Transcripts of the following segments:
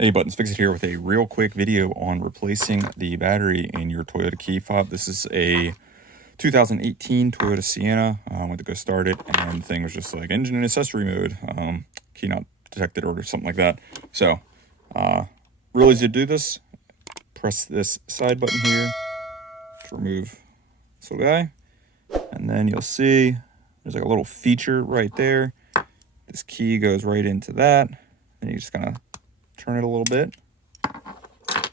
Hey Buttons, Fix It here with a real quick video on replacing the battery in your Toyota key fob. This is a 2018 Toyota Sienna. I went to go start it and the thing was just like engine and accessory mode, key not detected or something like that. So real easy to do this. Press this side button here to remove this little guy, and then you'll see there's like a little feature right there. This key goes right into that, and you just kind of turn it a little bit,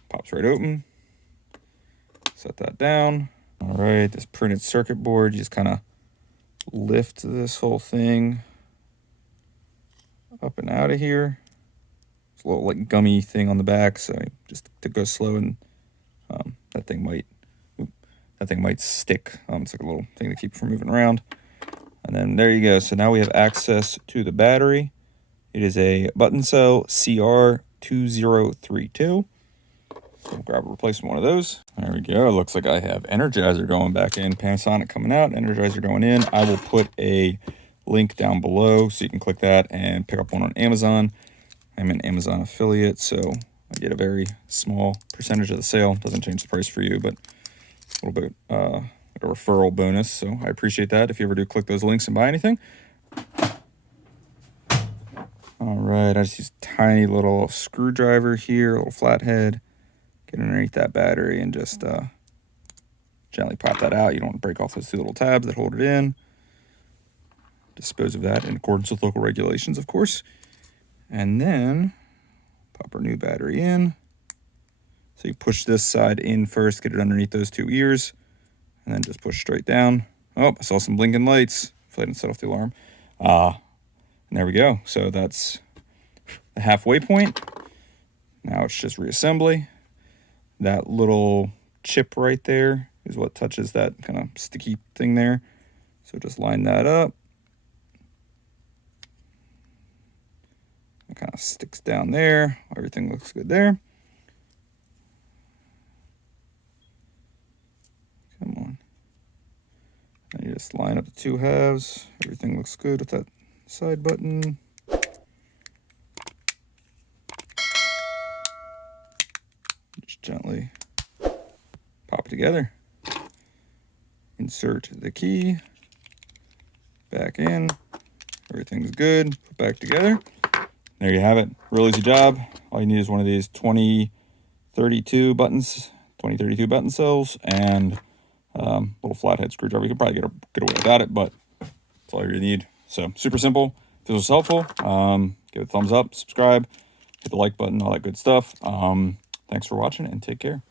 pops right open, set that down. All right, this printed circuit board, you just kind of lift this whole thing up and out of here. It's a little like gummy thing on the back, so just to go slow, and that thing might stick. It's like a little thing to keep it from moving around. And then there you go. So now we have access to the battery. It is a button cell CR2032. So we'll grab a replacement one of those. There we go. It looks like I have Energizer going back in, Panasonic coming out, Energizer going in. I will put a link down below so you can click that and pick up one on Amazon. I'm an Amazon affiliate, so I get a very small percentage of the sale. Doesn't change the price for you, but a little bit like a referral bonus. So I appreciate that if you ever do click those links and buy anything. All right, I just use a tiny little screwdriver here, a little flathead, get underneath that battery and just gently pop that out. You don't want to break off those two little tabs that hold it in. Dispose of that in accordance with local regulations, of course. And then pop our new battery in. So you push this side in first, get it underneath those two ears, and then just push straight down. Oh, I saw some blinking lights. Hopefully I didn't set off the alarm. And there we go. So that's the halfway point. Now it's just reassembly. That little chip right there is what touches that kind of sticky thing there. So just line that up. It kind of sticks down there. Everything looks good there. Come on. And you just line up the two halves. Everything looks good with that side button. Just gently pop it together. Insert the key back in. Everything's good. Put back together. There you have it. Real easy job. All you need is one of these 2032 buttons, 2032 button cells, and little flathead screwdriver. You could probably get away without it, but that's all you need. So super simple. If this was helpful, give it a thumbs up, subscribe, hit the like button, all that good stuff. Thanks for watching and take care.